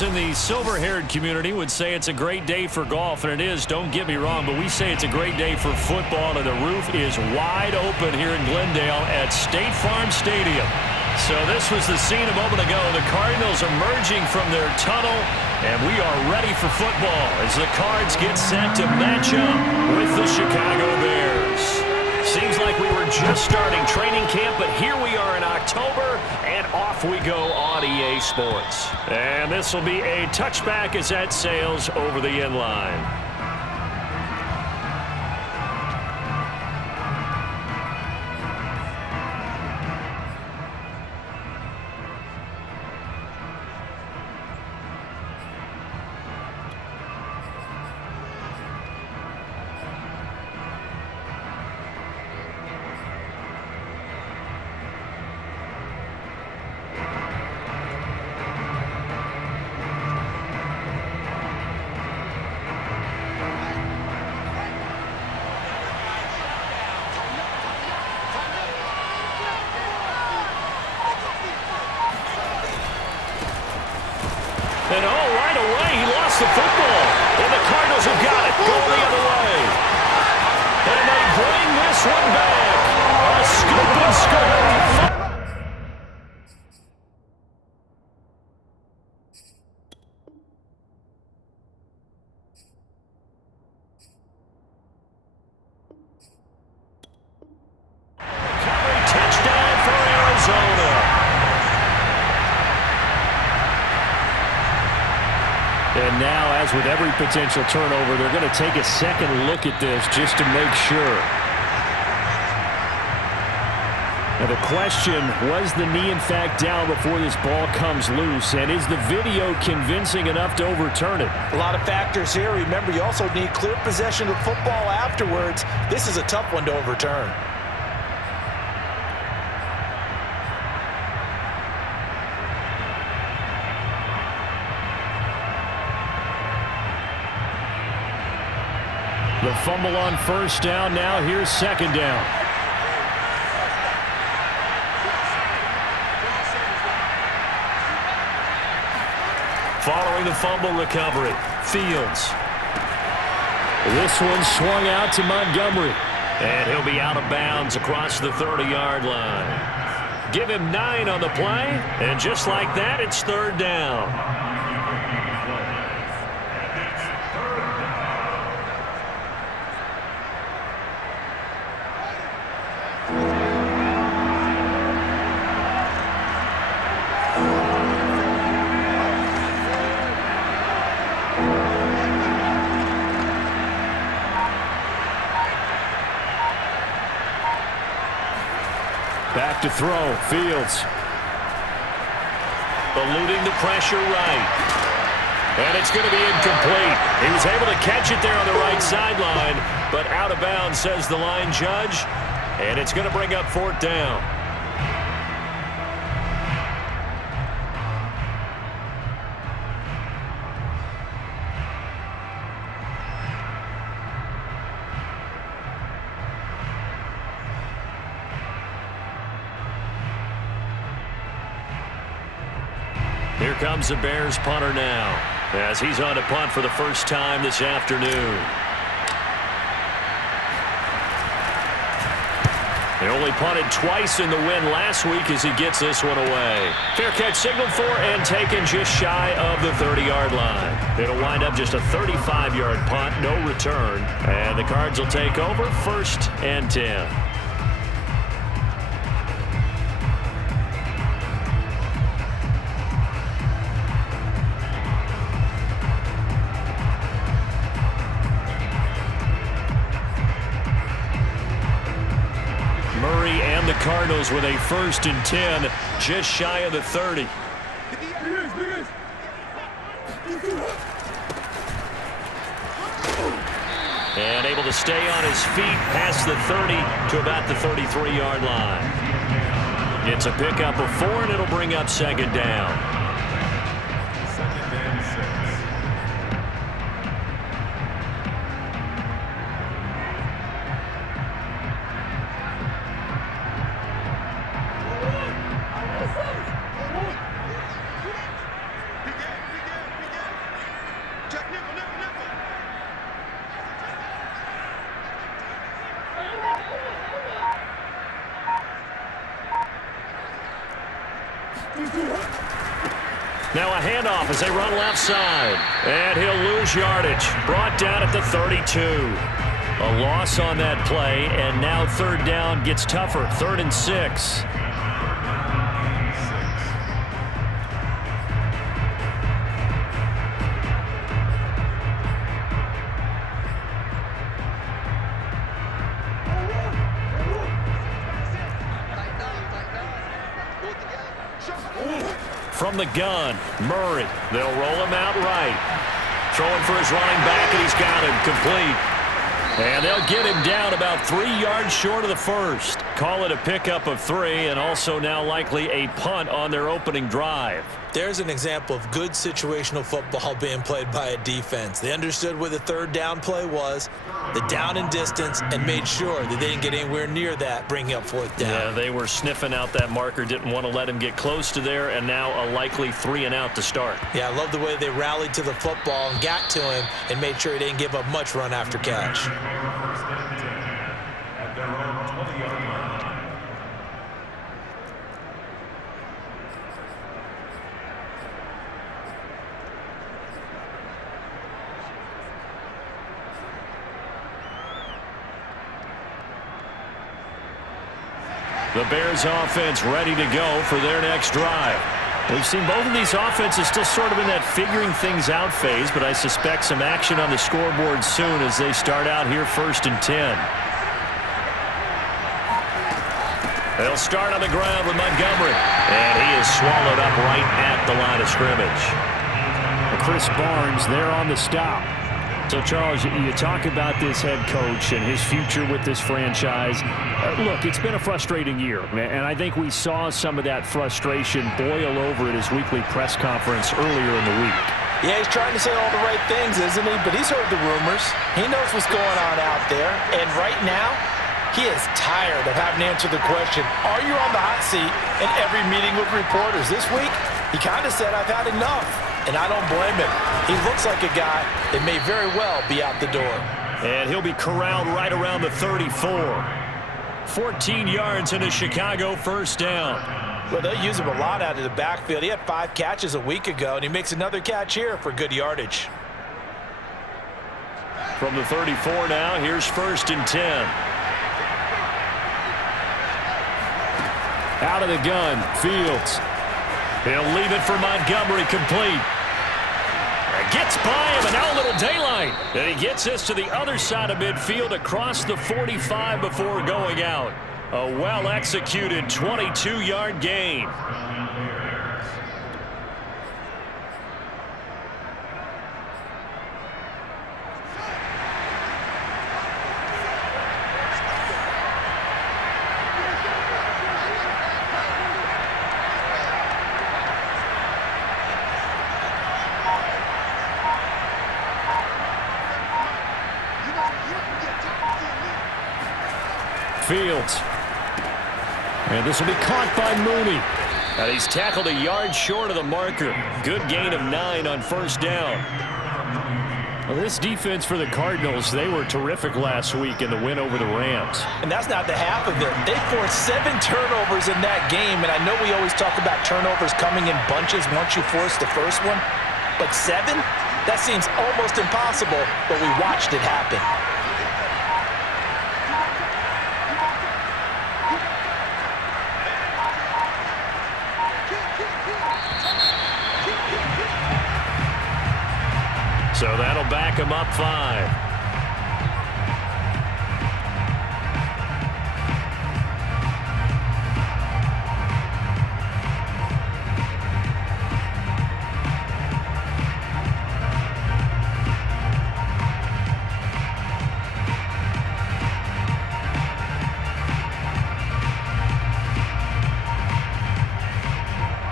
Those in the silver-haired community would say it's a great day for golf, and it is, don't get me wrong, but we say it's a great day for football, and the roof is wide open here in Glendale at State Farm Stadium. So this was the scene a moment ago. The Cardinals emerging from their tunnel, and we are ready for football as the Cards get set to match up with the Chicago Bears. Seems like we were just starting training camp, but here we are in October, and off we go on EA Sports. And this will be a touchback as that sails over the end line. And right away, he lost the football. And the Cardinals have got it. Going the other way. And they bring this one back. A scoop and score. Recovery touchdown for Arizona. And now, as with every potential turnover, they're going to take a second look at this just to make sure. Now the question, was the knee in fact down before this ball comes loose? And is the video convincing enough to overturn it? A lot of factors here. Remember, you also need clear possession of football afterwards. This is a tough one to overturn. The fumble on first down. Now here's second down. Following the fumble recovery, Fields. This one swung out to Montgomery. And he'll be out of bounds across the 30-yard line. Give him 9 on the play. And just like that, it's third down. Back to throw, Fields. Eluding the pressure right. And it's going to be incomplete. He was able to catch it there on the right sideline, but out of bounds, says the line judge. And it's going to bring up fourth down. Here comes the Bears punter now, as he's on to punt for the first time this afternoon. They only punted twice in the win last week as he gets this one away. Fair catch signaled for and taken just shy of the 30-yard line. It'll wind up just a 35-yard punt, no return. And the Cards will take over, 1st and 10. Cardinals with a 1st and 10, just shy of the 30. And able to stay on his feet past the 30 to about the 33-yard line. It's a pickup of 4, and it'll bring up second down. Now a handoff as they run left side. And he'll lose yardage. Brought down at the 32. A loss on that play, and now third down gets tougher. 3rd and 6. From the gun, Murray. They'll roll him out right. Throwing for his running back, and he's got him complete. And they'll get him down about 3 yards short of the first. Call it a pickup of 3, and also now likely a punt on their opening drive. There's an example of good situational football being played by a defense. They understood where the third down play was, the down and distance, and made sure that they didn't get anywhere near that, bringing up 4th down. Yeah, they were sniffing out that marker, didn't want to let him get close to there, and now a likely 3 and out to start. Yeah, I love the way they rallied to the football and got to him and made sure he didn't give up much run after catch. The Bears offense ready to go for their next drive. We've seen both of these offenses still sort of in that figuring things out phase, but I suspect some action on the scoreboard soon as they start out here 1st and 10. They'll start on the ground with Montgomery, and he is swallowed up right at the line of scrimmage. Chris Barnes there on the stop. So, Charles, you talk about this head coach and his future with this franchise. Look, it's been a frustrating year, and I think we saw some of that frustration boil over at his weekly press conference earlier in the week. Yeah, he's trying to say all the right things, isn't he? But he's heard the rumors. He knows what's going on out there. And right now, he is tired of having to answer the question, are you on the hot seat in every meeting with reporters? This week, he kind of said, I've had enough. And I don't blame him. He looks like a guy that may very well be out the door. And he'll be corralled right around the 34. 14 yards in a Chicago 1st down. Well, they'll use him a lot out of the backfield. He had 5 catches a week ago, and he makes another catch here for good yardage. From the 34 now, here's 1st and 10. Out of the gun, Fields. He'll leave it for Montgomery, complete. Gets by him, and now a little daylight. And he gets this to the other side of midfield across the 45 before going out. A well-executed 22-yard gain. Fields. And this will be caught by Mooney. And he's tackled a yard short of the marker. Good gain of 9 on 1st down. Well, this defense for the Cardinals, they were terrific last week in the win over the Rams. And that's not the half of it. They forced 7 turnovers in that game. And I know we always talk about turnovers coming in bunches once you force the first one. But 7? That seems almost impossible, but we watched it happen. So that'll back him up 5.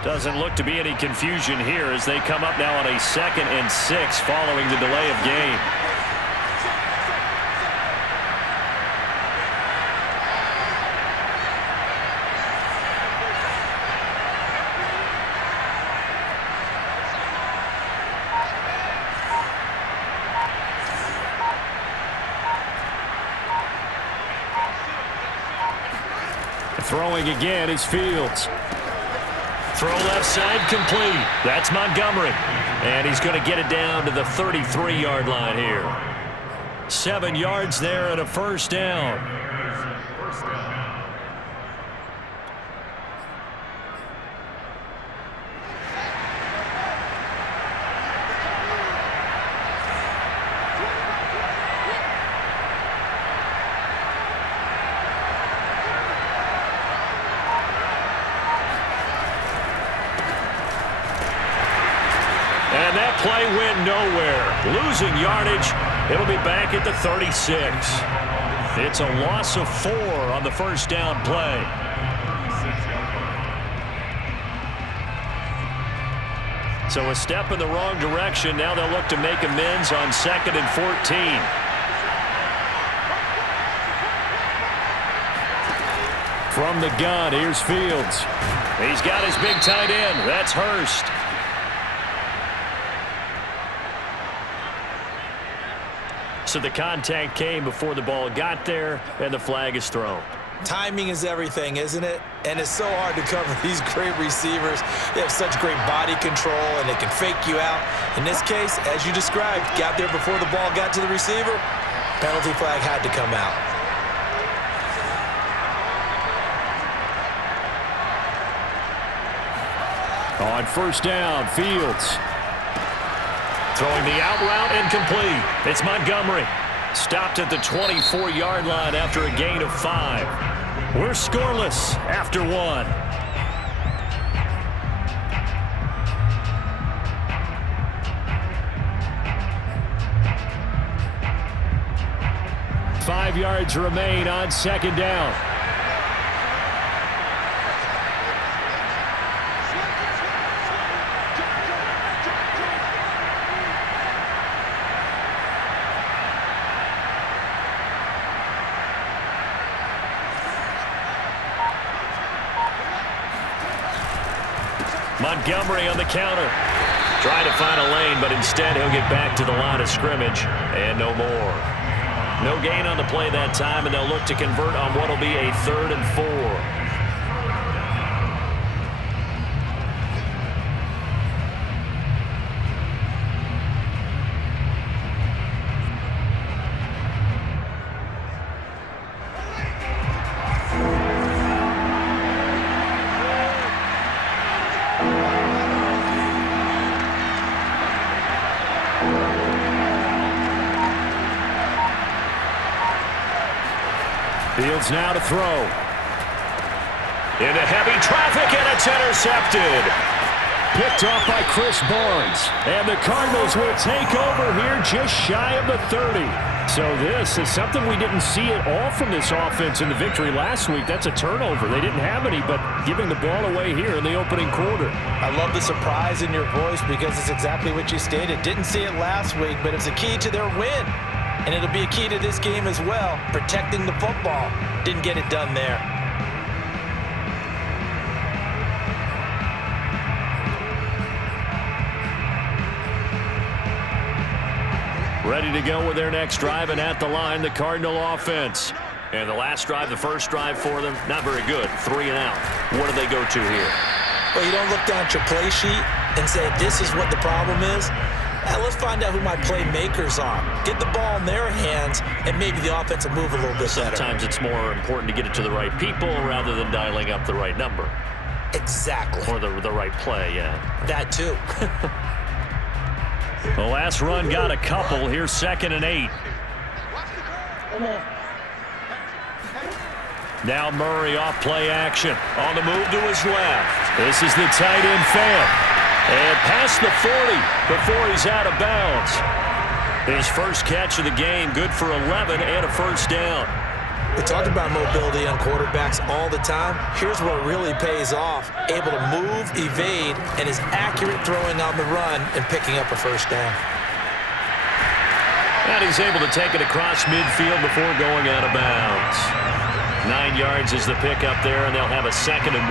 Doesn't look to be any confusion here as they come up now on a 2nd and 6 following the delay of game. Throwing again is Fields. Throw left side complete. That's Montgomery. And he's going to get it down to the 33-yard line here. 7 yards there and a first down. And that play went nowhere. Losing yardage. It'll be back at the 36. It's a loss of 4 on the first down play. So a step in the wrong direction. Now they'll look to make amends on 2nd and 14. From the gun, here's Fields. He's got his big tight end. That's Hurst. So the contact came before the ball got there, and the flag is thrown. Timing is everything, isn't it? And it's so hard to cover these great receivers. They have such great body control, and they can fake you out. In this case, as you described, got there before the ball got to the receiver. Penalty flag had to come out. On first down, Fields. Throwing the out route incomplete. It's Montgomery. Stopped at the 24-yard line after a gain of 5. We're scoreless after 1. Five yards remain on second down. Montgomery on the counter. Trying to find a lane, but instead he'll get back to the line of scrimmage and no more. No gain on the play that time, and they'll look to convert on what will be a 3rd and 4. Fields now to throw. Into heavy traffic, and it's intercepted. Picked off by Chris Barnes. And the Cardinals will take over here just shy of the 30. So this is something we didn't see at all from this offense in the victory last week. That's a turnover. They didn't have any, but giving the ball away here in the opening quarter. I love the surprise in your voice because it's exactly what you stated. Didn't see it last week, but it's a key to their win. And it'll be a key to this game as well, protecting the football. Didn't get it done there. Ready to go with their next drive, and at the line, the Cardinal offense. And the last drive, the first drive for them, not very good. 3 and out. What do they go to here? Well, you don't look down at your play sheet and say, this is what the problem is. Let's find out who my playmakers are. Get the ball in their hands, and maybe the offense will move a little bit better. Sometimes it's more important to get it to the right people rather than dialing up the right number. Exactly. Or the right play, yeah. That too. The last run got a couple. Here's 2nd and 8. Now Murray off play action. On the move to his left. This is the tight end fan. And past the 40 before he's out of bounds. His first catch of the game, good for 11 and a first down. We talk about mobility on quarterbacks all the time. Here's what really pays off. Able to move, evade, and is accurate throwing on the run and picking up a first down. And he's able to take it across midfield before going out of bounds. 9 yards is the pickup there, and they'll have a 2nd and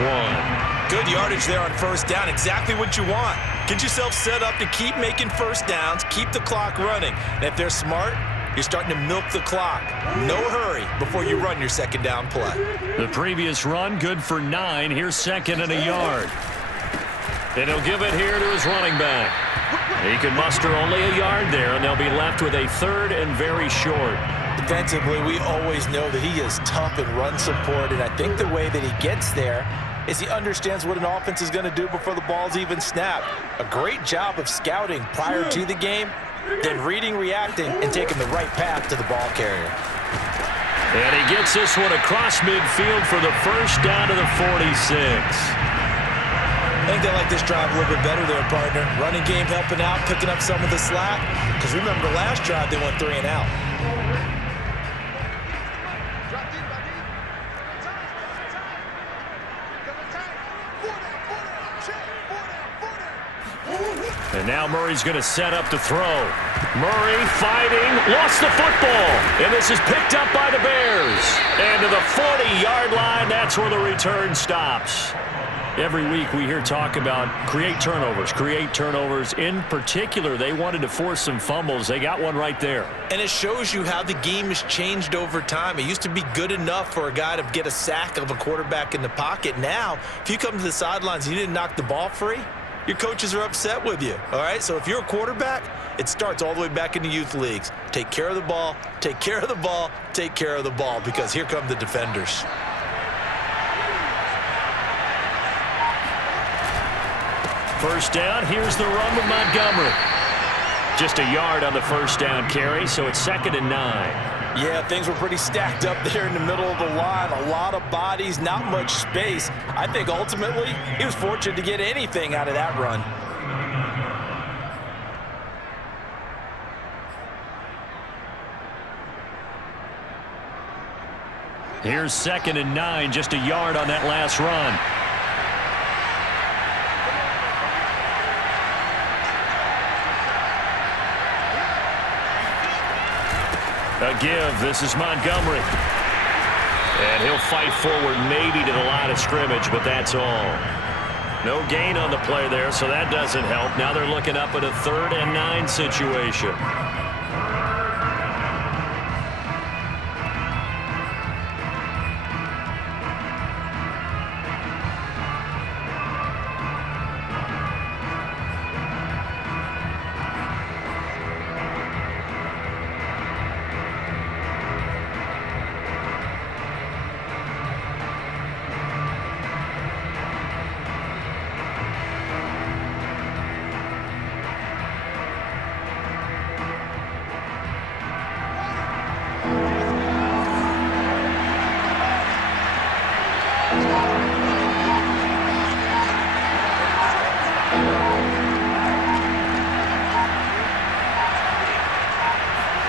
1. Good yardage there on first down. Exactly what you want. Get yourself set up to keep making first downs, keep the clock running. And if they're smart, you're starting to milk the clock. No hurry before you run your 2nd down play. The previous run, good for 9. Here's 2nd and a yard. And he'll give it here to his running back. He can muster only a yard there, and they'll be left with a 3rd and very short. Defensively, we always know that he is tough in run support, and I think the way that he gets there is he understands what an offense is going to do before the ball's even snapped. A great job of scouting prior to the game, then reading, reacting, and taking the right path to the ball carrier. And he gets this one across midfield for the first down to the 46. I think they like this drive a little bit better there, partner. Running game helping out, picking up some of the slack. Because remember, the last drive, they went 3 and out. And now Murray's going to set up to throw. Murray fighting, lost the football. And this is picked up by the Bears. And to the 40-yard line, that's where the return stops. Every week we hear talk about create turnovers. In particular, they wanted to force some fumbles. They got one right there. And it shows you how the game has changed over time. It used to be good enough for a guy to get a sack of a quarterback in the pocket. Now, if you come to the sidelines and you didn't knock the ball free, your coaches are upset with you, all right? So if you're a quarterback, it starts all the way back in the youth leagues. Take care of the ball, take care of the ball, take care of the ball, because here come the defenders. First down, here's the run with Montgomery. Just a yard on the first down carry, so it's 2nd and 9. Yeah, things were pretty stacked up there in the middle of the line. A lot of bodies, not much space. I think ultimately he was fortunate to get anything out of that run. Here's 2nd and 9, just a yard on that last run. A give. This is Montgomery. And he'll fight forward maybe to the line of scrimmage, but that's all. No gain on the play there, so that doesn't help. Now they're looking up at a 3rd and 9 situation.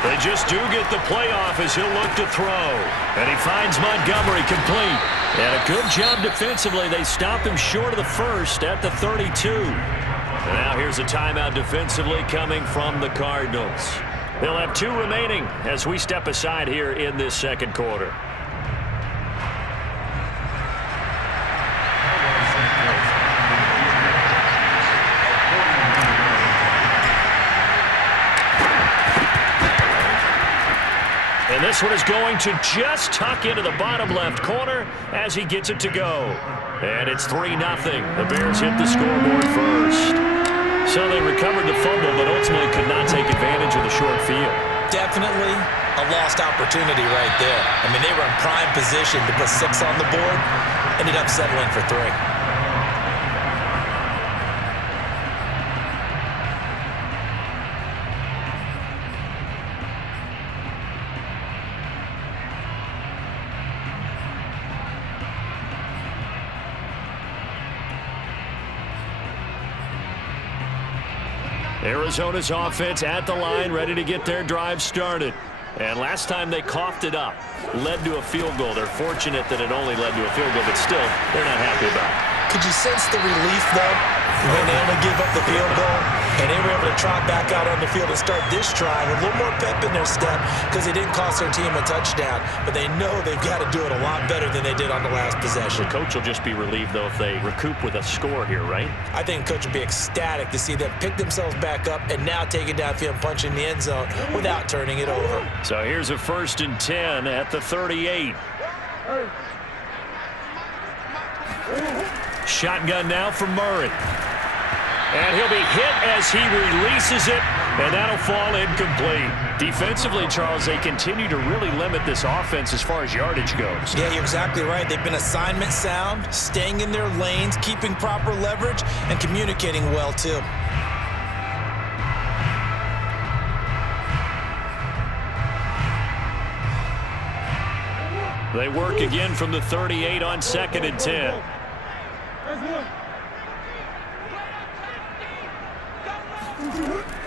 They just do get the playoff as he'll look to throw. And he finds Montgomery complete. And a good job defensively. They stop him short of the first at the 32. And now here's a timeout defensively coming from the Cardinals. They'll have 2 remaining as we step aside here in this second quarter. And this one is going to just tuck into the bottom left corner as he gets it to go. And it's 3-0. The Bears hit the scoreboard first. So they recovered the fumble, but ultimately could not take advantage of the short field. Definitely a lost opportunity right there. I mean, they were in prime position to put 6 on the board, ended up settling for 3. Arizona's offense at the line, ready to get their drive started. And last time they coughed it up, led to a field goal. They're fortunate that it only led to a field goal, but still, they're not happy about it. Could you sense the relief, though, when they only give up the field goal and they were able to trot back out on the field and start this drive? A little more pep in their step because they didn't cost their team a touchdown, but they know they've got to do it a lot better than they did on the last possession. The coach will just be relieved, though, if they recoup with a score here, right? I think the coach will be ecstatic to see them pick themselves back up and now take it downfield and punch in the end zone without turning it over. So here's a 1st and 10 at the 38. Shotgun now for Murray. And he'll be hit as he releases it, and that'll fall incomplete. Defensively, Charles, they continue to really limit this offense as far as yardage goes. Yeah, you're exactly right. They've been assignment sound, staying in their lanes, keeping proper leverage, and communicating well, too. They work again from the 38 on 2nd and 10.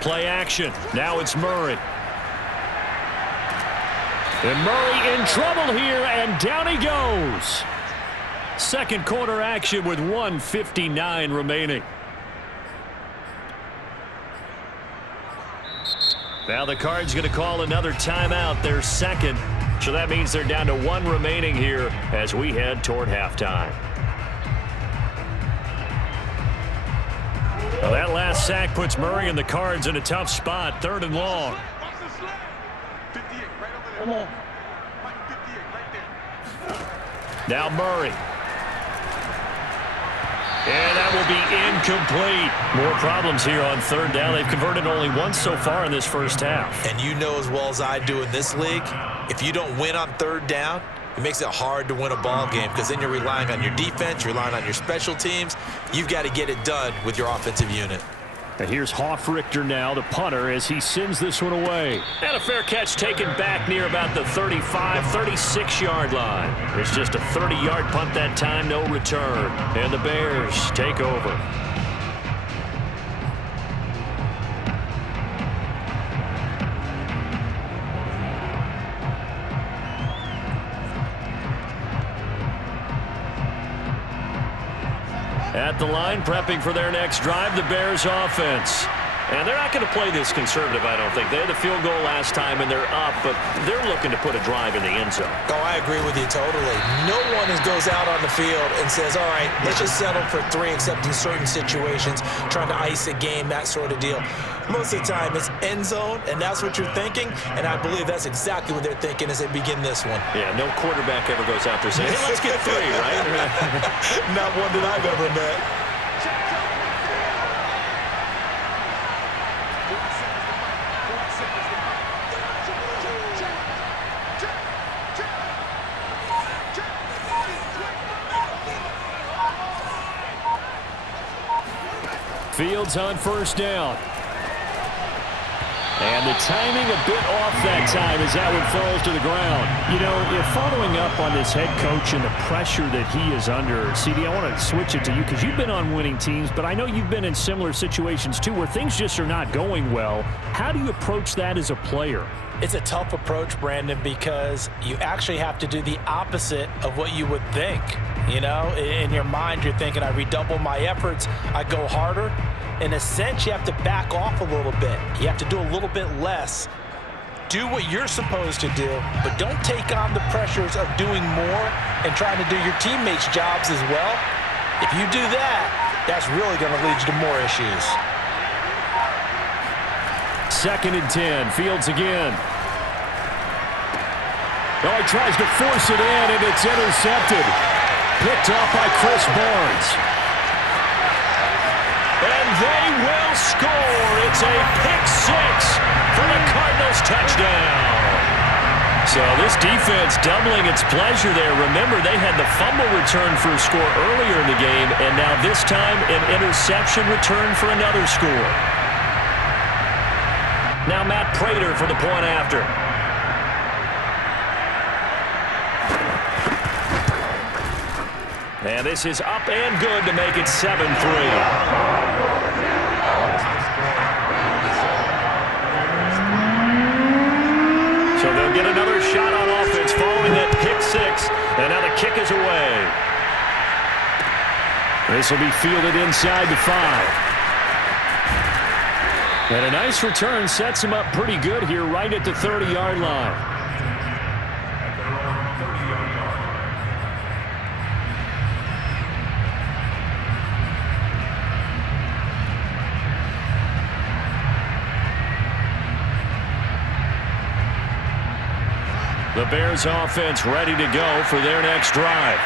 Play action. Now it's Murray. And Murray in trouble here, and down he goes. Second quarter action with 1:59 remaining. Now the Cards going to call another timeout, their second. So that means they're down to 1 remaining here as we head toward halftime. Well, that last sack puts Murray and the Cards in a tough spot, 3rd and long. Now Murray. And that will be incomplete. More problems here on 3rd down. They've converted only once so far in this first half. And you know as well as I do in this league, if you don't win on 3rd down, it makes it hard to win a ball game because then you're relying on your defense, you're relying on your special teams. You've got to get it done with your offensive unit. And here's Hofrichter now, the punter, as he sends this one away. And a fair catch taken back near about the 35, 36-yard line. It's just a 30-yard punt that time, no return. And the Bears take over. At the line, prepping for their next drive, the Bears offense. And they're not going to play this conservative, I don't think. They had the field goal last time, and they're up, but they're looking to put a drive in the end zone. Oh, I agree with you totally. No one goes out on the field and says, all right, let's just settle for 3, except in certain situations, trying to ice a game, that sort of deal. Most of the time, it's end zone, and that's what you're thinking, and I believe that's exactly what they're thinking as they begin this one. Yeah, no quarterback ever goes out there saying, hey, let's get 3, right? Not one that I've ever met. Fields on 1st down. And the timing a bit off that time as that one falls to the ground. You know, following up on this head coach and the pressure that he is under, CD, I want to switch it to you because you've been on winning teams, but I know you've been in similar situations too where things just are not going well. How do you approach that as a player? It's a tough approach, Brandon, because you actually have to do the opposite of what you would think. You know, in your mind, you're thinking, I redouble my efforts, I go harder. In a sense, you have to back off a little bit. You have to do a little bit less. Do what you're supposed to do, but don't take on the pressures of doing more and trying to do your teammates' jobs as well. If you do that, that's really going to lead you to more issues. 2nd and 10, Fields again. Oh, he tries to force it in, and it's intercepted. Picked off by Chris Barnes. And they will score. It's a pick 6 for the Cardinals touchdown. So this defense doubling its pleasure there. Remember, they had the fumble return for a score earlier in the game, and now this time an interception return for another score. Now Matt Prater for the point after. And this is up and good to make it 7-3. So they'll get another shot on offense following that pick 6. And now the kick is away. This will be fielded inside the 5. And a nice return sets him up pretty good here right at the 30-yard line. The Bears offense ready to go for their next drive.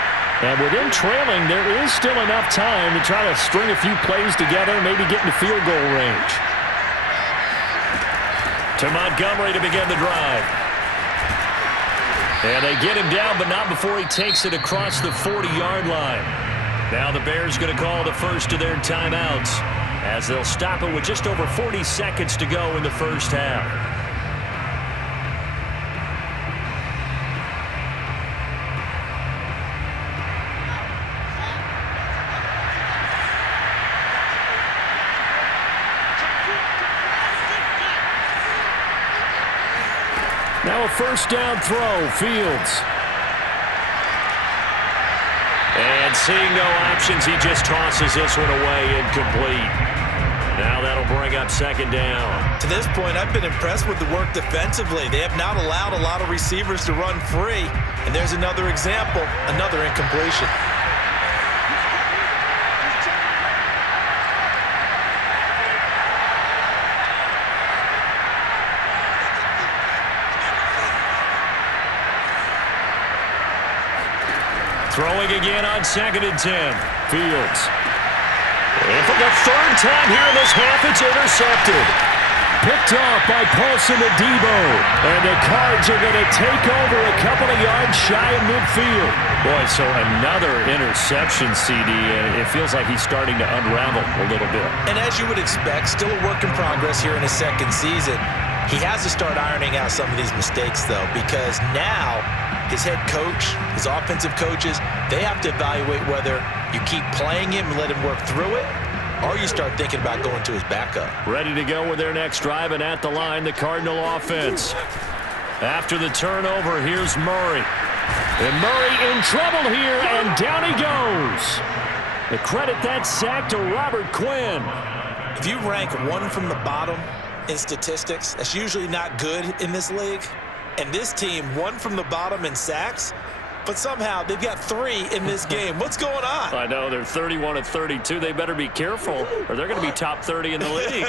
And with them trailing, there is still enough time to try to string a few plays together, maybe get into field goal range. To Montgomery to begin the drive. And they get him down, but not before he takes it across the 40-yard line. Now the Bears going to call the first of their timeouts as they'll stop it with just over 40 seconds to go in the first half. Now a first down throw, Fields. And seeing no options, he just tosses this one away incomplete. Now that'll bring up second down. To this point, I've been impressed with the work defensively. They have not allowed a lot of receivers to run free. And there's another example, another incompletion. Throwing again on 2nd and 10. Fields. And for the third time here in this half, it's intercepted. Picked off by Paulson Adebo. And the Cards are going to take over a couple of yards shy of midfield. Boy, so another interception, CD, and it feels like he's starting to unravel a little bit. And as you would expect, still a work in progress here in his second season. He has to start ironing out some of these mistakes, though, because now his head coach, his offensive coaches, they have to evaluate whether you keep playing him and let him work through it, or you start thinking about going to his backup. Ready to go with their next drive, and at the line, the Cardinal offense. After the turnover, here's Murray. And Murray in trouble here, and down he goes. The credit that sack to Robert Quinn. If you rank one from the bottom in statistics, that's usually not good in this league. And this team, one from the bottom in sacks, but somehow they've got 3 in this game. What's going on? I know, they're 31 of 32. They better be careful, or they're going to be top 30 in the league.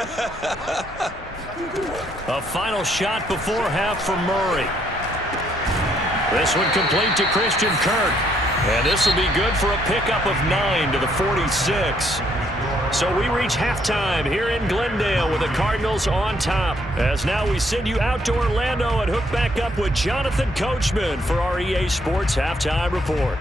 A final shot before half for Murray. This one complete to Christian Kirk. And this will be good for a pickup of 9 to the 46. So we reach halftime here in Glendale with the Cardinals on top. As now we send you out to Orlando and hook back up with Jonathan Coachman for our EA Sports Halftime Report.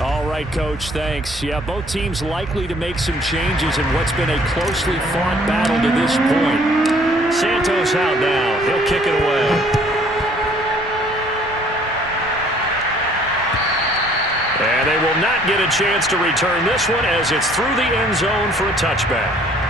All right, Coach, thanks. Yeah, both teams likely to make some changes in what's been a closely fought battle to this point. Santos out now. He'll kick it away. And they will not get a chance to return this one as it's through the end zone for a touchback.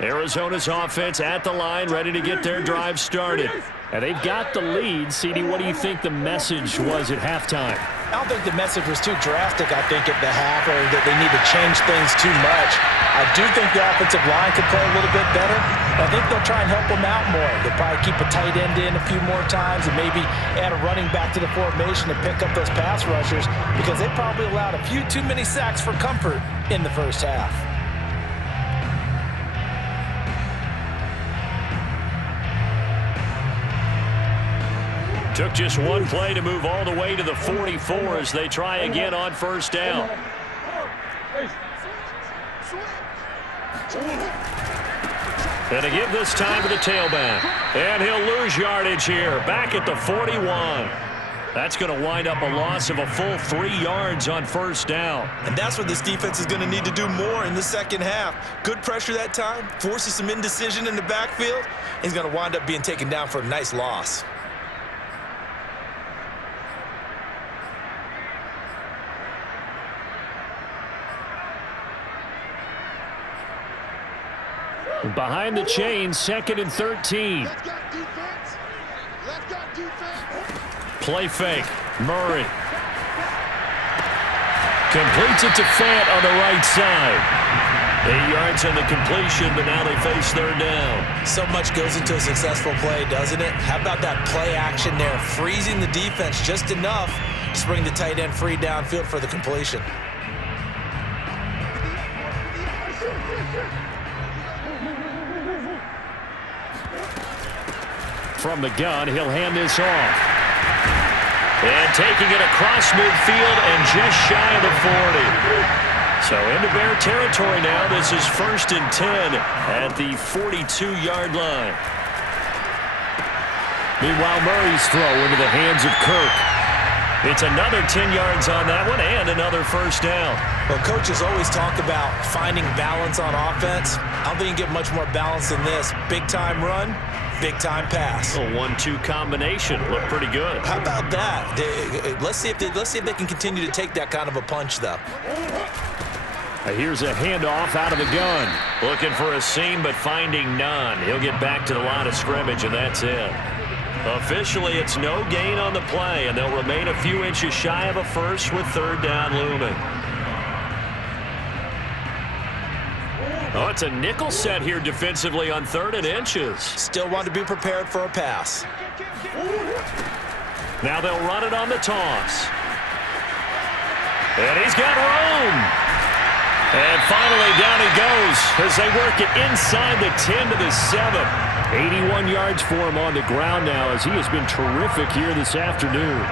Arizona's offense at the line, ready to get their drive started. And they've got the lead. CD, what do you think the message was at halftime? I don't think the message was too drastic, I think, at the half, or that they need to change things too much. I do think the offensive line could play a little bit better. I think they'll try and help them out more. They'll probably keep a tight end in a few more times and maybe add a running back to the formation to pick up those pass rushers, because they probably allowed a few too many sacks for comfort in the first half. Took just one play to move all the way to the 44 as they try again on first down. And to give this time to the tailback. And he'll lose yardage here, back at the 41. That's going to wind up a loss of a full 3 yards on first down. And that's what this defense is going to need to do more in the second half. Good pressure that time, forces some indecision in the backfield. He's going to wind up being taken down for a nice loss. Behind the chains, 2nd and 13. Play fake. Murray. Completes it to Fant on the right side. 8 yards on the completion, but now they face 3rd down. So much goes into a successful play, doesn't it? How about that play action there? Freezing the defense just enough to bring the tight end free downfield for the completion. From the gun, he'll hand this off. And taking it across midfield and just shy of the 40. So into Bear territory now. This is 1st and 10 at the 42-yard line. Meanwhile, Murray's throw into the hands of Kirk. It's another 10 yards on that one and another 1st down. Well, coaches always talk about finding balance on offense. I don't think you can get much more balance than this. Big-time run, big-time pass. A 1-2 combination. Looked pretty good. How about that? Let's see if they can continue to take that kind of a punch, though. Here's a handoff out of the gun. Looking for a seam, but finding none. He'll get back to the line of scrimmage, and that's it. Officially, it's no gain on the play, and they'll remain a few inches shy of a first with 3rd down looming. Oh, it's a nickel set here defensively on 3rd and inches. Still want to be prepared for a pass. Now they'll run it on the toss. And he's got room. And finally down he goes as they work it inside the 10 to the 7. 81 yards for him on the ground now as he has been terrific here this afternoon.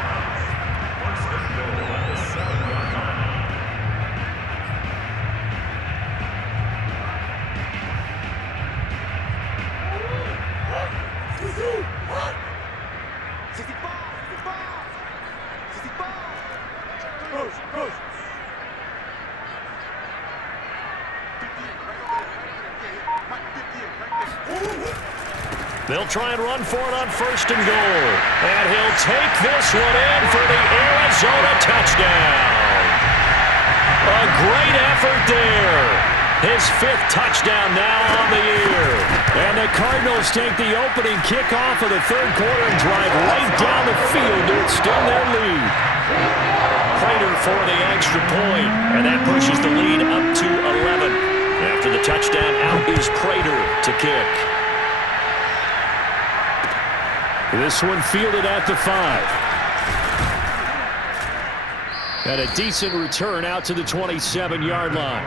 They'll try and run for it on 1st and goal. And he'll take this one in for the Arizona touchdown. A great effort there. His 5th touchdown now on the year. And the Cardinals take the opening kickoff of the 3rd quarter and drive right down the field to extend their lead. Prater for the extra point, and that pushes the lead up to 11. After the touchdown, out is Prater to kick. This one fielded at the 5. And a decent return out to the 27-yard line.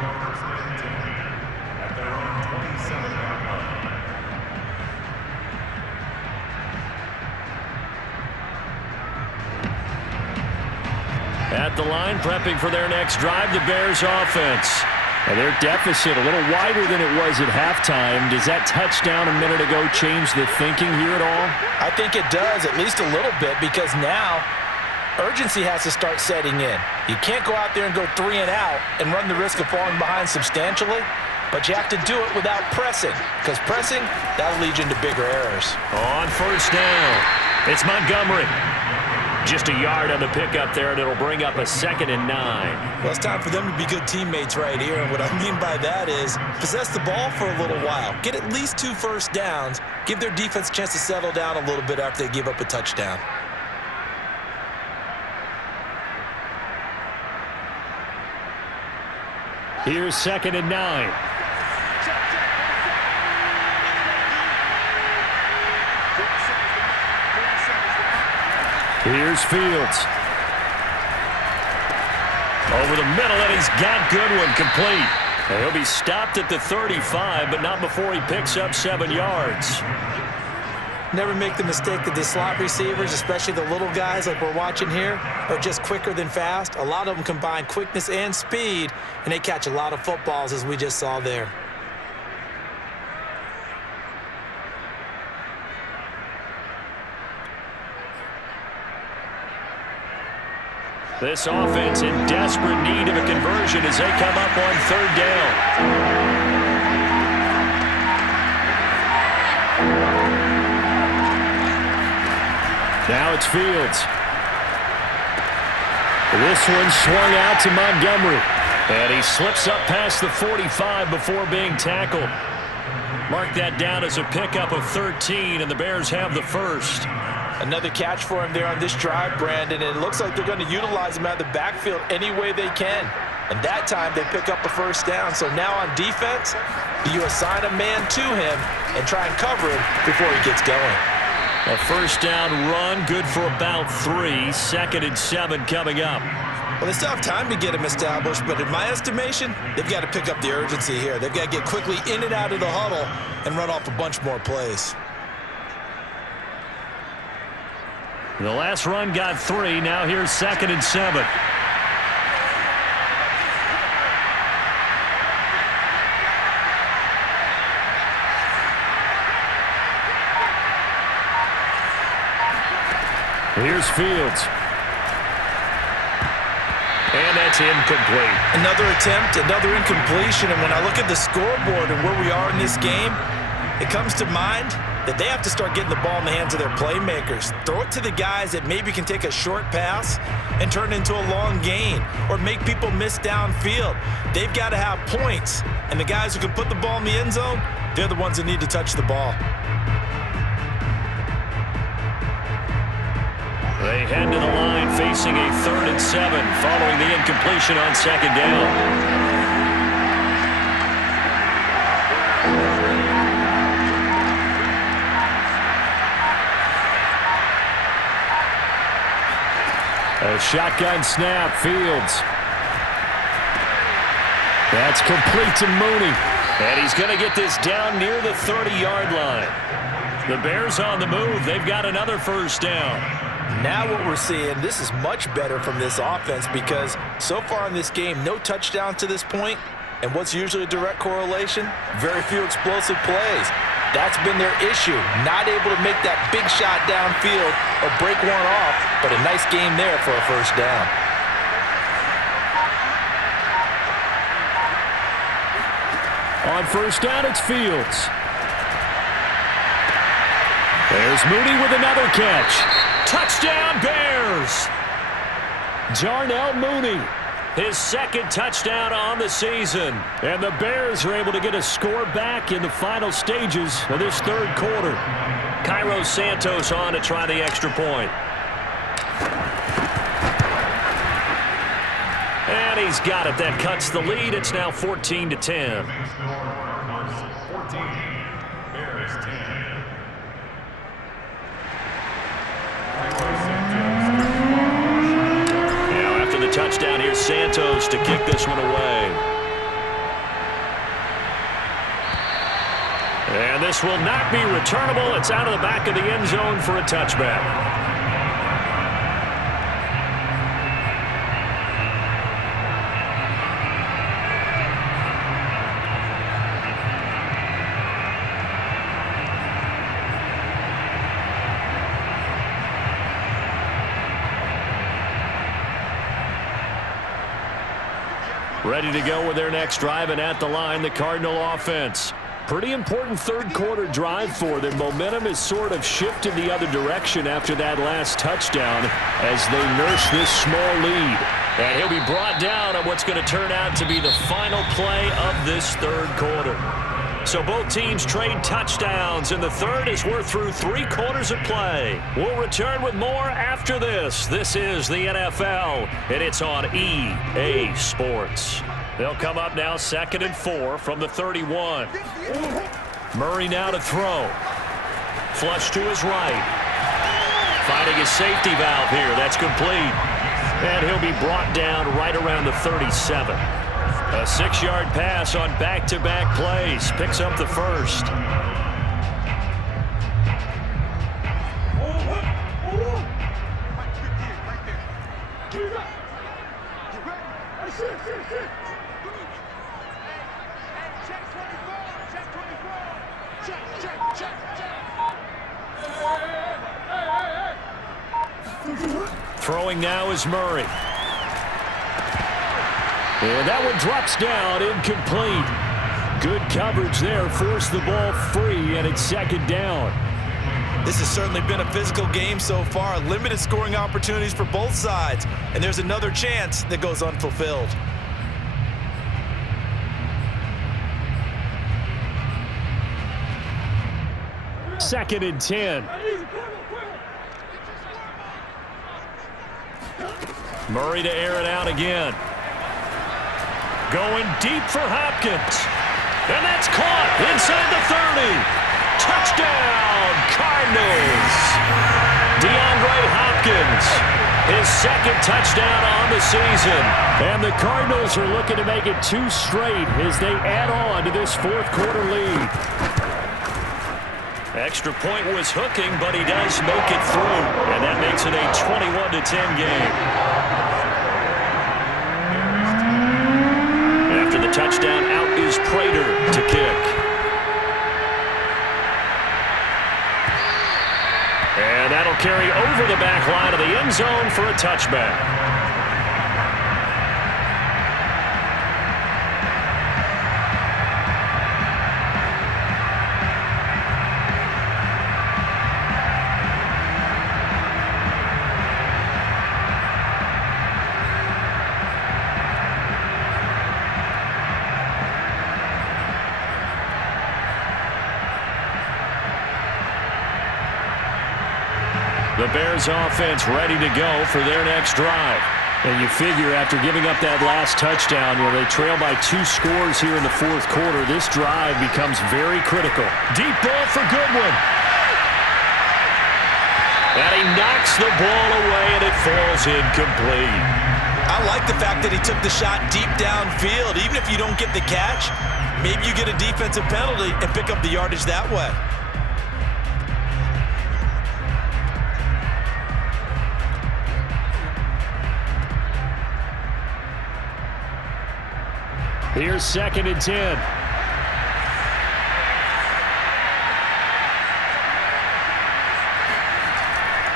At the line, prepping for their next drive, the Bears offense. And their deficit a little wider than it was at halftime. Does that touchdown a minute ago change the thinking here at all? I think it does, at least a little bit, because now urgency has to start setting in. You can't go out there and go 3 and out and run the risk of falling behind substantially, but you have to do it without pressing, because pressing, that'll lead you into bigger errors. On 1st down, it's Montgomery. Just a yard on the pickup there, and it'll bring up a 2nd and 9. Well, it's time for them to be good teammates right here, and what I mean by that is possess the ball for a little while. Get at least 2 first downs. Give their defense a chance to settle down a little bit after they give up a touchdown. Here's 2nd and 9. Here's Fields. Over the middle, and he's got Goodwin complete. And he'll be stopped at the 35, but not before he picks up 7 yards. Never make the mistake that the slot receivers, especially the little guys like we're watching here, are just quicker than fast. A lot of them combine quickness and speed, and they catch a lot of footballs, as we just saw there. This offense in desperate need of a conversion as they come up on 3rd down. Now it's Fields. This one swung out to Montgomery. And he slips up past the 45 before being tackled. Mark that down as a pickup of 13, and the Bears have the first. Another catch for him there on this drive, Brandon, and it looks like they're going to utilize him out of the backfield any way they can. And that time they pick up a first down. So now on defense, you assign a man to him and try and cover him before he gets going. A first down run, good for about 3. 2nd and 7 coming up. Well, they still have time to get him established, but in my estimation, they've got to pick up the urgency here. They've got to get quickly in and out of the huddle and run off a bunch more plays. The last run got 3. Now here's 2nd and 7. Here's Fields. And that's incomplete. Another attempt, another incompletion. And when I look at the scoreboard and where we are in this game, it comes to mind that they have to start getting the ball in the hands of their playmakers. Throw it to the guys that maybe can take a short pass and turn it into a long gain or make people miss downfield. They've got to have points. And the guys who can put the ball in the end zone, they're the ones that need to touch the ball. They head to the line facing a 3rd and 7 following the incompletion on 2nd down. A shotgun snap, Fields. That's complete to Mooney. And he's going to get this down near the 30-yard line. The Bears on the move. They've got another first down. Now what we're seeing, this is much better from this offense because so far in this game, no touchdowns to this point. And what's usually a direct correlation? Very few explosive plays. That's been their issue. Not able to make that big shot downfield or break one off, but a nice game there for a first down. On first down, it's Fields. There's Mooney with another catch. Touchdown, Bears! Jarnell Mooney, his 2nd touchdown on the season. And the Bears are able to get a score back in the final stages of this 3rd quarter. Cairo Santos on to try the extra point. And he's got it. That cuts the lead. It's now 14-10. Touchdown, here's Santos to kick this one away. And this will not be returnable. It's out of the back of the end zone for a touchback. Ready to go with their next drive, and at the line, the Cardinal offense. Pretty important 3rd quarter drive for them. Momentum has sort of shifted the other direction after that last touchdown as they nurse this small lead. And he'll be brought down on what's going to turn out to be the final play of this 3rd quarter. So both teams trade touchdowns, and the 3rd as we're through 3 quarters of play. We'll return with more after this. This is the NFL, and it's on EA Sports. They'll come up now 2nd and 4 from the 31. Murray now to throw. Flush to his right. Finding his safety valve here. That's complete. And he'll be brought down right around the 37. A 6-yard pass on back-to-back plays. Picks up the first. Throwing now is Murray. And that one drops down, incomplete. Good coverage there, forced the ball free, and it's 2nd down. This has certainly been a physical game so far. Limited scoring opportunities for both sides. And there's another chance that goes unfulfilled. 2nd and 10. Murray to air it out again. Going deep for Hopkins. And that's caught inside the 30. Touchdown, Cardinals. DeAndre Hopkins, his 2nd touchdown on the season. And the Cardinals are looking to make it 2 straight as they add on to this 4th quarter lead. Extra point was hooking, but he does make it through. And that makes it a 21-10 game. After the touchdown, out is Prater to kick. And that'll carry over the back line of the end zone for a touchback. The Bears offense ready to go for their next drive. And you figure after giving up that last touchdown, they trail by 2 scores here in the 4th quarter. This drive becomes very critical. Deep ball for Goodwin. And he knocks the ball away, and it falls incomplete. I like the fact that he took the shot deep downfield. Even if you don't get the catch, maybe you get a defensive penalty and pick up the yardage that way. Here's 2nd and 10.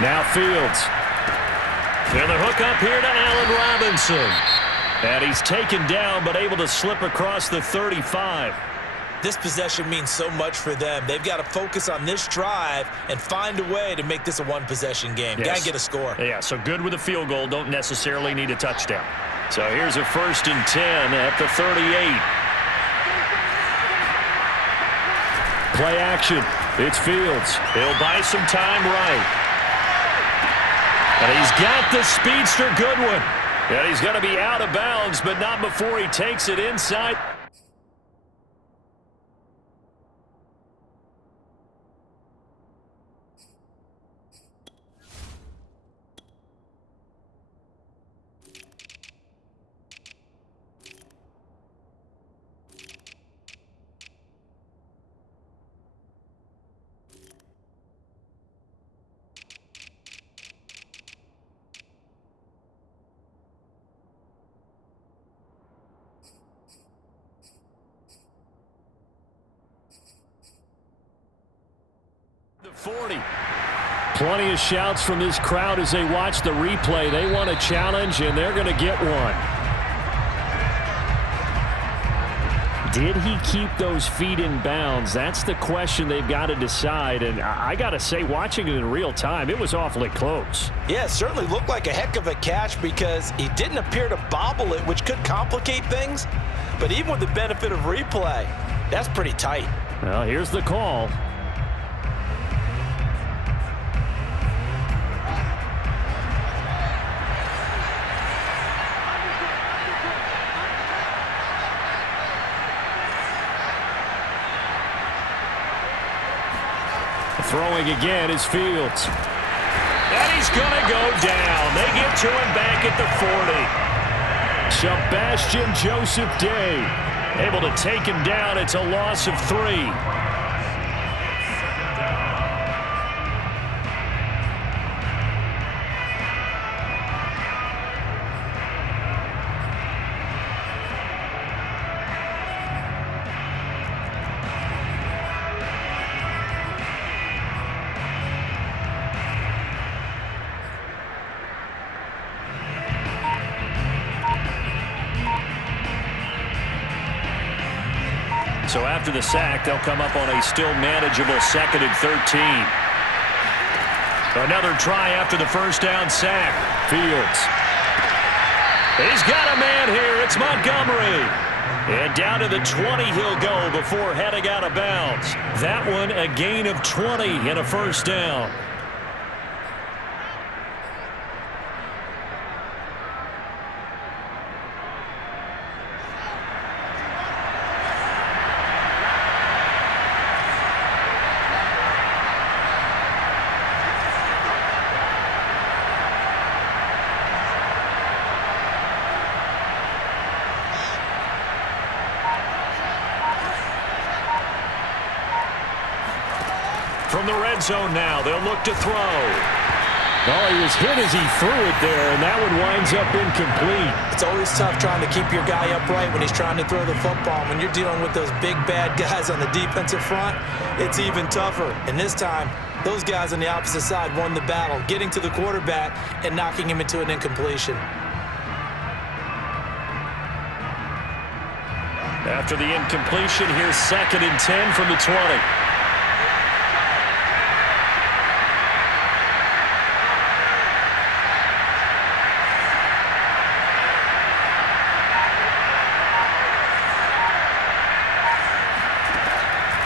Now Fields. And the hook up here to Allen Robinson. And he's taken down but able to slip across the 35. This possession means so much for them. They've got to focus on this drive and find a way to make this a one-possession game. Yes. Got to get a score. Yeah, so good with a field goal. Don't necessarily need a touchdown. So here's a 1st and 10 at the 38. Play action. It's Fields. He'll buy some time right. And he's got the speedster Goodwin. And he's going to be out of bounds, but not before he takes it inside. The 40. Plenty of shouts from this crowd as they watch the replay. They want a challenge, and they're going to get one. Did he keep those feet in bounds? That's the question they've got to decide. And I got to say, watching it in real time, it was awfully close. Yeah, it certainly looked like a heck of a catch because he didn't appear to bobble it, which could complicate things. But even with the benefit of replay, that's pretty tight. Well, here's the call. Throwing again is Fields. And he's going to go down. They get to him back at the 40. Sebastian Joseph Day Able to take him down. It's a loss of 3. So after the sack, they'll come up on a still manageable 2nd and 13. Another try after the first down sack. Fields. He's got a man here. It's Montgomery. And down to the 20 he'll go before heading out of bounds. That one a gain of 20 and a first down. From the red zone now, they'll look to throw. Oh, he was hit as he threw it there, and that one winds up incomplete. It's always tough trying to keep your guy upright when he's trying to throw the football. When you're dealing with those big, bad guys on the defensive front, it's even tougher. And this time, those guys on the opposite side won the battle, getting to the quarterback and knocking him into an incompletion. After the incompletion, here's 2nd and 10 from the 20.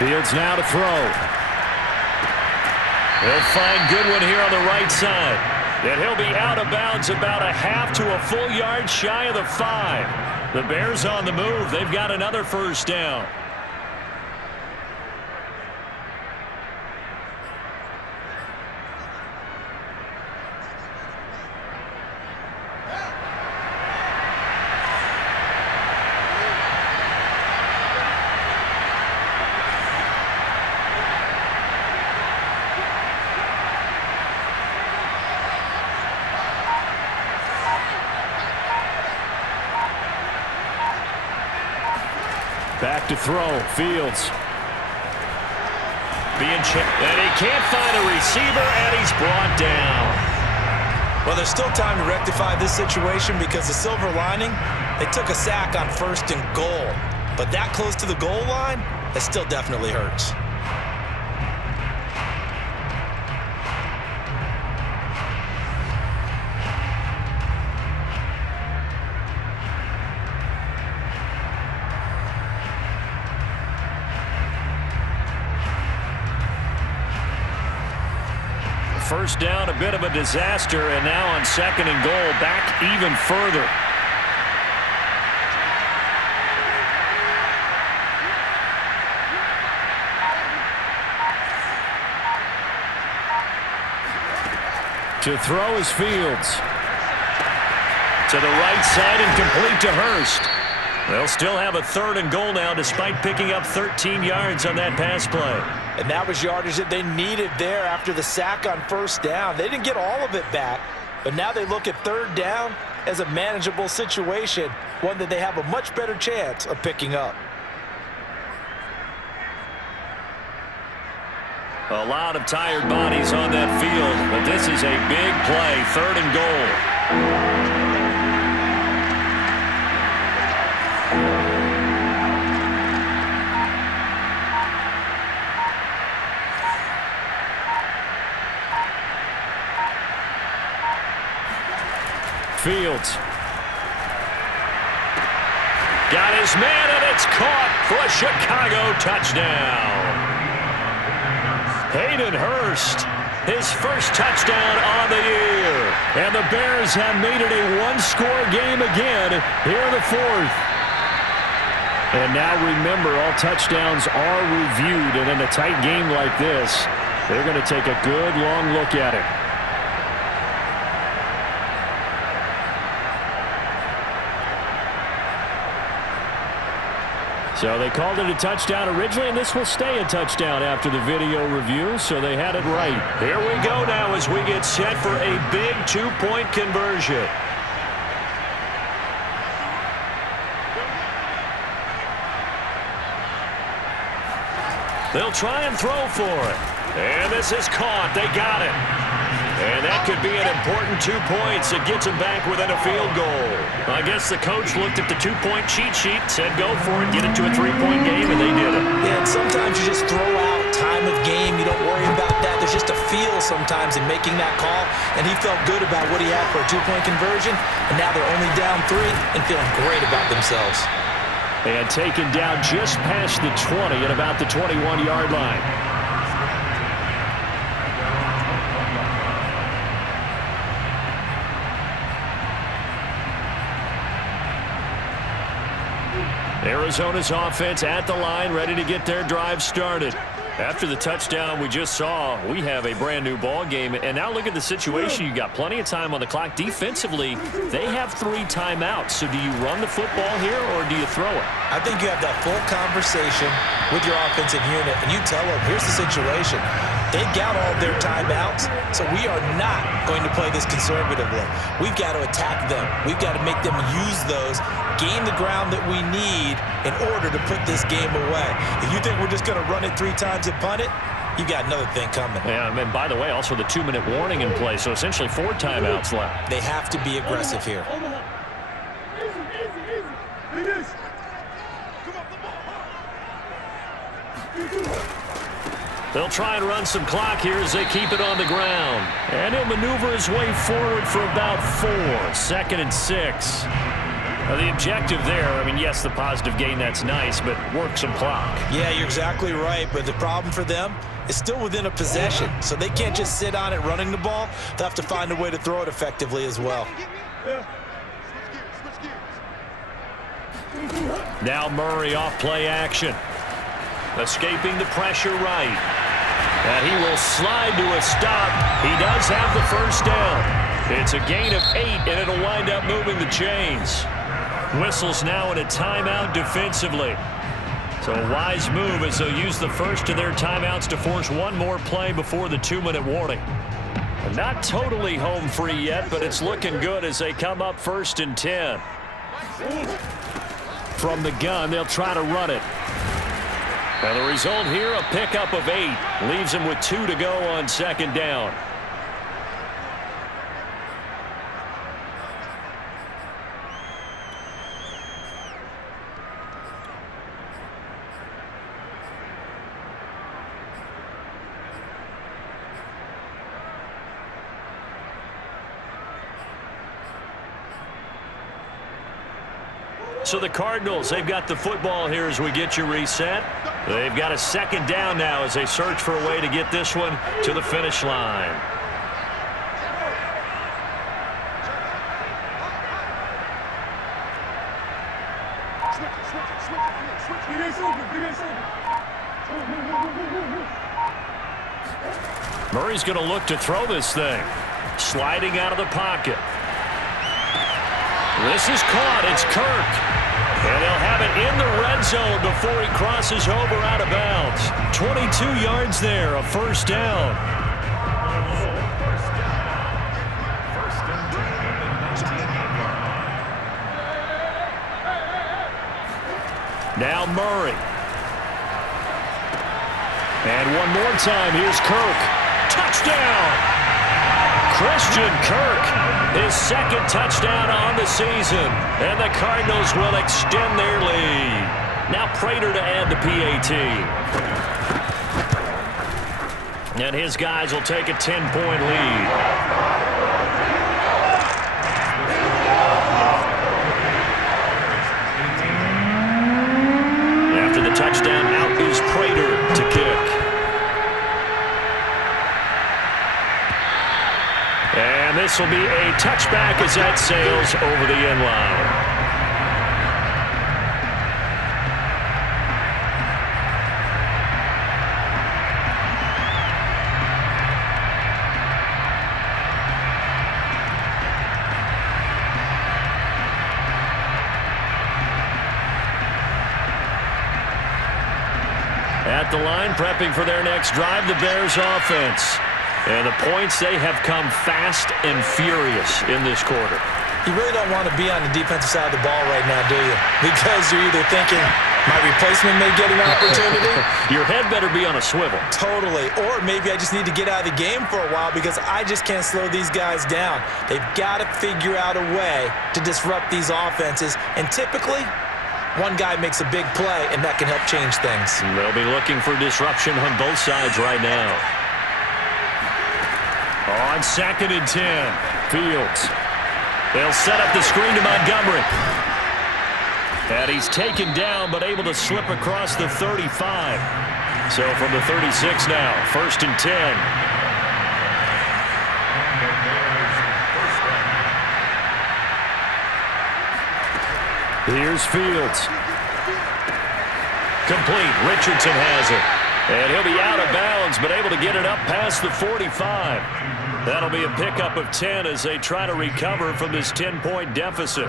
Fields now to throw. He'll find Goodwin here on the right side. And he'll be out of bounds about a half to a full yard shy of the 5. The Bears on the move. They've got another first down. Back to throw. Fields. Being checked. And he can't find a receiver, and he's brought down. Well, there's still time to rectify this situation because the silver lining, they took a sack on 1st and goal. But that close to the goal line, that still definitely hurts. First down, a bit of a disaster, and now on 2nd and goal, back even further. To throw is Fields. To the right side and complete to Hurst. They'll still have a 3rd and goal now despite picking up 13 yards on that pass play. And that was yardage that they needed there after the sack on 1st down. They didn't get all of it back, but now they look at 3rd down as a manageable situation, one that they have a much better chance of picking up. A lot of tired bodies on that field, but this is a big play, 3rd and goal. Fields. Got his man, and it's caught for a Chicago touchdown. Hayden Hurst, his first touchdown on the year. And the Bears have made it a one-score game again here in the 4th. And now remember, all touchdowns are reviewed, and in a tight game like this, they're going to take a good long look at it. So they called it a touchdown originally, and this will stay a touchdown after the video review, so they had it right. Here we go now as we get set for a big 2-point conversion. They'll try and throw for it. And this is caught. They got it. And that could be an important 2 points. It gets them back within a field goal. I guess the coach looked at the 2-point cheat sheet, said go for it, get it to a 3-point game, and they did it. Yeah, and sometimes you just throw out time of game. You don't worry about that. There's just a feel sometimes in making that call, and he felt good about what he had for a 2-point conversion, and now they're only down 3 and feeling great about themselves. And taken down just past the 20 at about the 21-yard line. Arizona's offense at the line, ready to get their drive started. After the touchdown we just saw, we have a brand new ball game. And now look at the situation. You got plenty of time on the clock. Defensively, they have 3 timeouts. So do you run the football here or do you throw it? I think you have that full conversation with your offensive unit, and you tell them, here's the situation. They got all their timeouts, so we are not going to play this conservatively. We've got to attack them. We've got to make them use those, gain the ground that we need in order to put this game away. If you think we're just going to run it 3 times and punt it, you got another thing coming. Yeah, and by the way, also the 2-minute warning in play, so essentially 4 timeouts left. They have to be aggressive here. They'll try and run some clock here as they keep it on the ground. And he'll maneuver his way forward for about 4. 2nd and 6. Now the objective there, I mean, yes, the positive gain, that's nice, but work some clock. Yeah, you're exactly right, but the problem for them is still within a possession, so they can't just sit on it running the ball. They'll have to find a way to throw it effectively as well. Now Murray off play action. Escaping the pressure right. He will slide to a stop. He does have the first down. It's a gain of 8, and it'll wind up moving the chains. Whistles now in a timeout defensively. So a wise move as they'll use the first of their timeouts to force one more play before the 2-minute warning. Not totally home free yet, but it's looking good as they come up 1st and 10. From the gun, they'll try to run it. Now the result here, a pickup of 8. Leaves them with 2 to go on 2nd down. So the Cardinals, they've got the football here as we get you reset. They've got a 2nd down now as they search for a way to get this one to the finish line. Murray's going to look to throw this thing. Sliding out of the pocket. This is caught. It's Kirk. And they'll have it in the red zone before he crosses over out of bounds. 22 yards there, a 1st down. Now Murray. And one more time, here's Kirk. Touchdown! Christian Kirk, his 2nd touchdown on the season. And the Cardinals will extend their lead. Now Prater to add the PAT. And his guys will take a 10-point lead. After the touchdown, out is Prater to kick. And this will be a touchback as that sails over the end line. At the line, prepping for their next drive, the Bears offense. And the points, they have come fast and furious in this quarter. You really don't want to be on the defensive side of the ball right now, do you? Because you're either thinking, my replacement may get an opportunity. Your head better be on a swivel. Totally. Or maybe I just need to get out of the game for a while because I just can't slow these guys down. They've got to figure out a way to disrupt these offenses. And typically, one guy makes a big play, and that can help change things. They'll be looking for disruption on both sides right now. On 2nd and 10, Fields. They'll set up the screen to Montgomery. And he's taken down but able to slip across the 35. So from the 36 now, 1st and 10. Here's Fields. Complete. Richardson has it. And he'll be out of bounds, but able to get it up past the 45. That'll be a pickup of 10 as they try to recover from this 10-point deficit.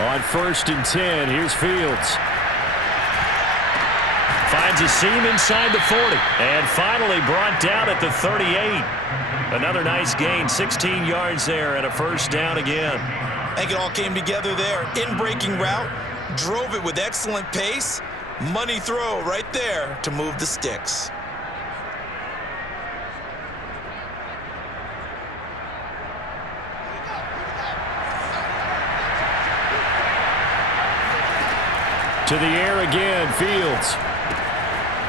On 1st and 10, here's Fields. Finds a seam inside the 40. And finally brought down at the 38. Another nice gain, 16 yards there and a first down again. I think it all came together there. In-breaking route, drove it with excellent pace. Money throw right there to move the sticks. To the air again, Fields.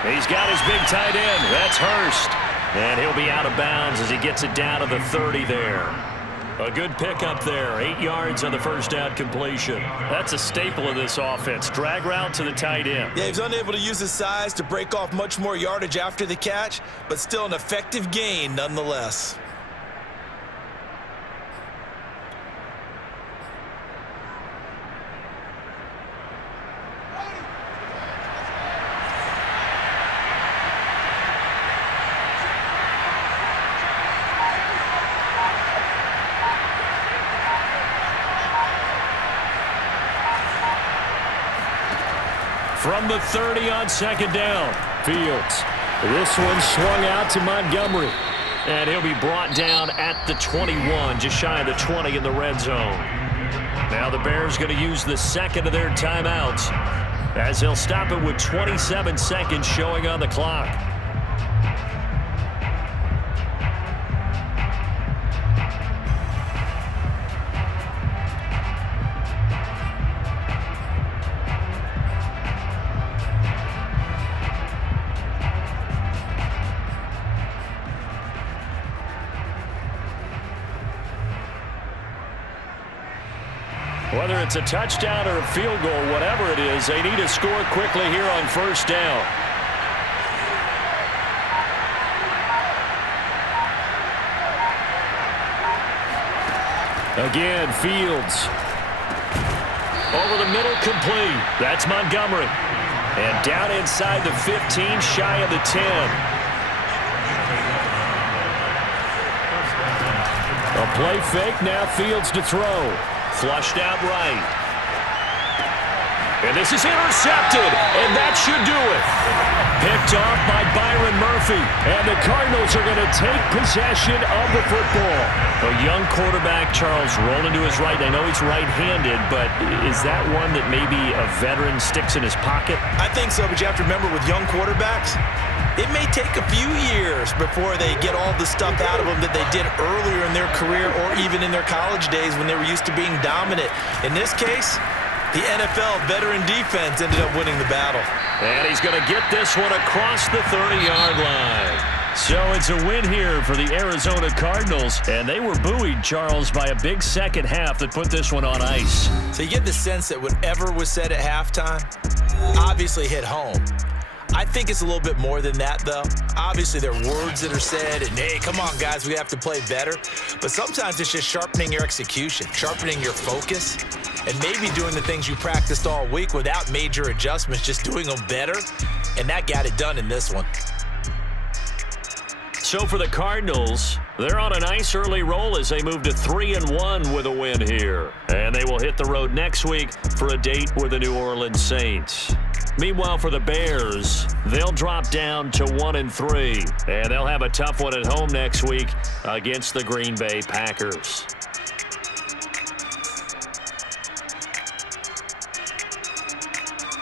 He's got his big tight end. That's Hurst. And he'll be out of bounds as he gets it down to the 30 there. A good pickup there. 8 yards on the first down completion. That's a staple of this offense. Drag route to the tight end. Yeah, he was unable to use his size to break off much more yardage after the catch, but still an effective gain nonetheless. From the 30 on 2nd down. Fields. This one swung out to Montgomery. And he'll be brought down at the 21, just shy of the 20 in the red zone. Now the Bears going to use the second of their timeouts as they'll stop it with 27 seconds showing on the clock. Whether it's a touchdown or a field goal, whatever it is, they need to score quickly here on 1st down. Again, Fields. Over the middle, complete. That's Montgomery. And down inside the 15, shy of the 10. A play fake, now Fields to throw. Flushed out right. And this is intercepted, and that should do it. Picked off by Byron Murphy, and the Cardinals are going to take possession of the football. A young quarterback, Charles, rolling to his right. I know he's right-handed, but is that one that maybe a veteran sticks in his pocket? I think so, but you have to remember with young quarterbacks, it may take a few years before they get all the stuff out of them that they did earlier in their career or even in their college days when they were used to being dominant. In this case, the NFL veteran defense ended up winning the battle. And he's going to get this one across the 30-yard line. So it's a win here for the Arizona Cardinals, and they were buoyed, Charles, by a big second half that put this one on ice. So you get the sense that whatever was said at halftime obviously hit home. I think it's a little bit more than that, though. Obviously, there are words that are said, and, hey, come on, guys, we have to play better. But sometimes it's just sharpening your execution, sharpening your focus, and maybe doing the things you practiced all week without major adjustments, just doing them better. And that got it done in this one. So for the Cardinals, they're on a nice early roll as they move to 3-1 with a win here. And they will hit the road next week for a date with the New Orleans Saints. Meanwhile, for the Bears, they'll drop down to 1-3, and they'll have a tough one at home next week against the Green Bay Packers.